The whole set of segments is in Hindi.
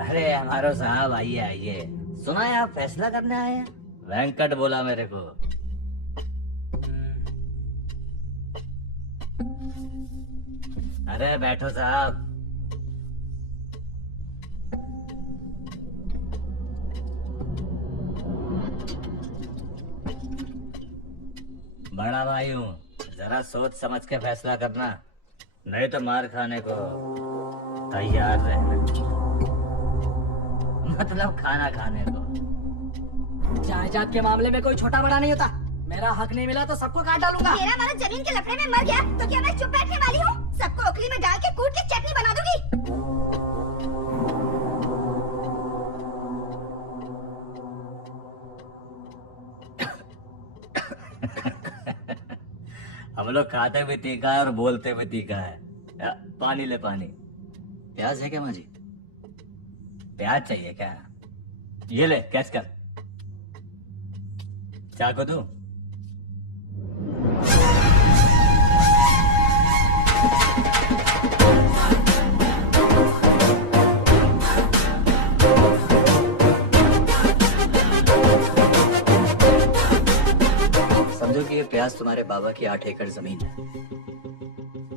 अरे हमारो साहब, आइए आइए। सुना है आप फैसला करने आए हैं? वेंकट बोला मेरे को। अरे बैठो साहब। बड़ा भाई हूँ, जरा सोच समझ के फैसला करना, नहीं तो मार खाने को तैयार रहना। मतलब खाना खाने को। जायदाद के मामले में कोई छोटा बड़ा नहीं होता। मेरा हक नहीं मिला तो सबको काट डालूंगा। मेरा मानो जमीन के लफड़े में मर गया तो क्या मैं चुप बैठने वाली हूँ? सबको ओखली में डाल के कूट के चटनी बना दूंगी। हम लोग खाते भी तीखा है और बोलते भी तीखा है। पानी ले पानी। प्याज है क्या माँ जी? प्याज चाहिए क्या? ये ले कैच कर। चाकू दूं? समझो कि ये प्याज तुम्हारे बाबा की 8 एकड़ जमीन है।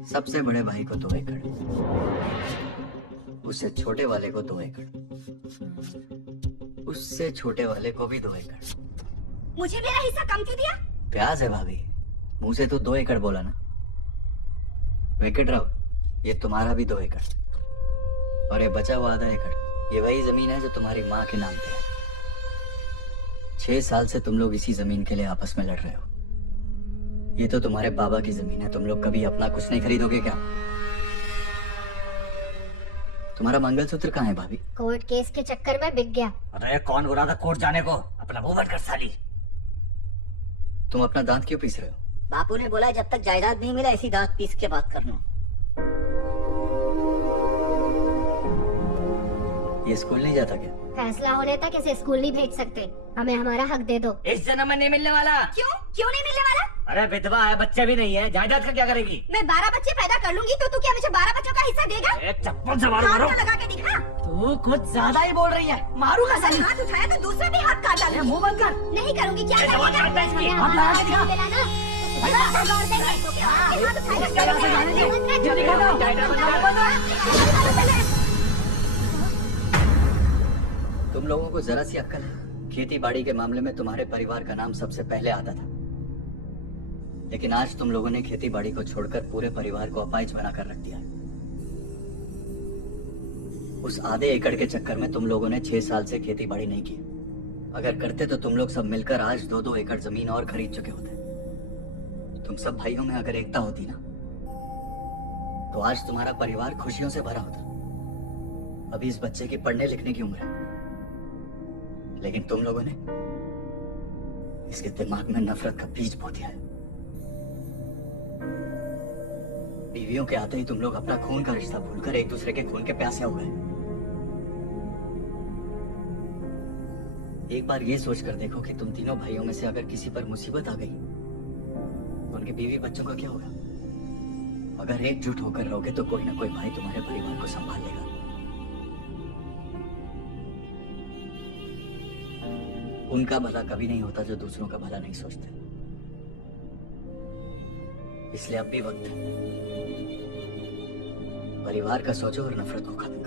सबसे बड़े भाई को 2 एकड़, उससे छोटे वाले को 2 एकड़, उससे छोटे वाले को भी 2 एकड़। मुझे मेरा हिस्सा कम क्यों दिया? प्याज है भाभी, मुंह से तो 2 एकड़ बोला ना। वेंकट राव, ये तुम्हारा भी 2 एकड़ और ये बचा हुआ आधा एकड़, ये वही जमीन है जो तुम्हारी माँ के नाम पे है। 6 साल से तुम लोग इसी जमीन के लिए आपस में लड़ रहे हो। ये तो तुम्हारे बाबा की जमीन है, तुम लोग कभी अपना कुछ नहीं खरीदोगे क्या? तुम्हारा मंगलसूत्र कहाँ है भाभी? कोर्ट केस के चक्कर में बिक गया। अरे कौन बुरा था कोर्ट जाने को? अपना मुंह बंद कर साली। तुम अपना दांत क्यों पीस रहे हो? बापू ने बोला जब तक जायदाद नहीं मिला ऐसी दांत पीस के बात करना। ये स्कूल नहीं जाता क्या? फैसला होने तक इसे स्कूल नहीं भेज सकते। हमें हमारा हक दे दो। इस जन्म में नहीं मिलने वाला। क्यों? क्यों नहीं मिलने वाला? अरे विधवा है, बच्चे भी नहीं है, जायदाद का क्या करेगी? मैं 12 बच्चे पैदा कर लूंगी तो तू क्या मुझे 12 बच्चों का हिस्सा देगा? एक चप्पल से मारो। हाथ तो लगा के दिखा। तू कुछ ज्यादा ही बोल रही है, मारूंगा अगर साली। हाथ उठाया तो दूसरा भी हाथ काट डालूंगी। मुंह बंद कर। नहीं करूंगी। क्या अरे करिएगा? हाथ काट दे इसकी। हमें हाथ हमारा लगा के हक दिखा। मिला ना, तो तुझे हाथ तोड़ देंगे। तो क्या हाथ उठाएगा? जल्दी करो। तुम लोगों को जरा सी अक्ल है? खेती बाड़ी के मामले में तुम्हारे परिवार का नाम सबसे पहले आता था, लेकिन आज तुम लोगों ने खेती बाड़ी को छोड़कर पूरे परिवार को अपाहिज बनाकर रख दिया है। उस आधे एकड़ के चक्कर में तुम लोगों ने 6 साल से खेती बाड़ी नहीं की। अगर करते तो तुम लोग सब मिलकर आज 2-2 एकड़ जमीन और खरीद चुके होते। तुम सब भाइयों में अगर एकता होती ना, तो आज तुम्हारा परिवार खुशियों से भरा होता। अभी इस बच्चे की पढ़ने लिखने की उम्र है, लेकिन तुम लोगों ने इसके दिमाग में नफरत का बीज बो दिया है। बीवियों के आते ही तुम लोग अपना खून का रिश्ता भूलकर एक दूसरे के खून के प्यासे हो गए। एक बार ये सोचकर देखो कि तुम तीनों भाइयों में से अगर किसी पर मुसीबत आ गई तो उनके बीवी बच्चों का क्या होगा? अगर एकजुट होकर रहोगे तो कोई ना कोई भाई तुम्हारे परिवार को संभाल लेगा। उनका भला कभी नहीं होता जो दूसरों का भला नहीं सोचते। इसलिए अब भी वक्त है, परिवार का सोचो और नफरत को खत्म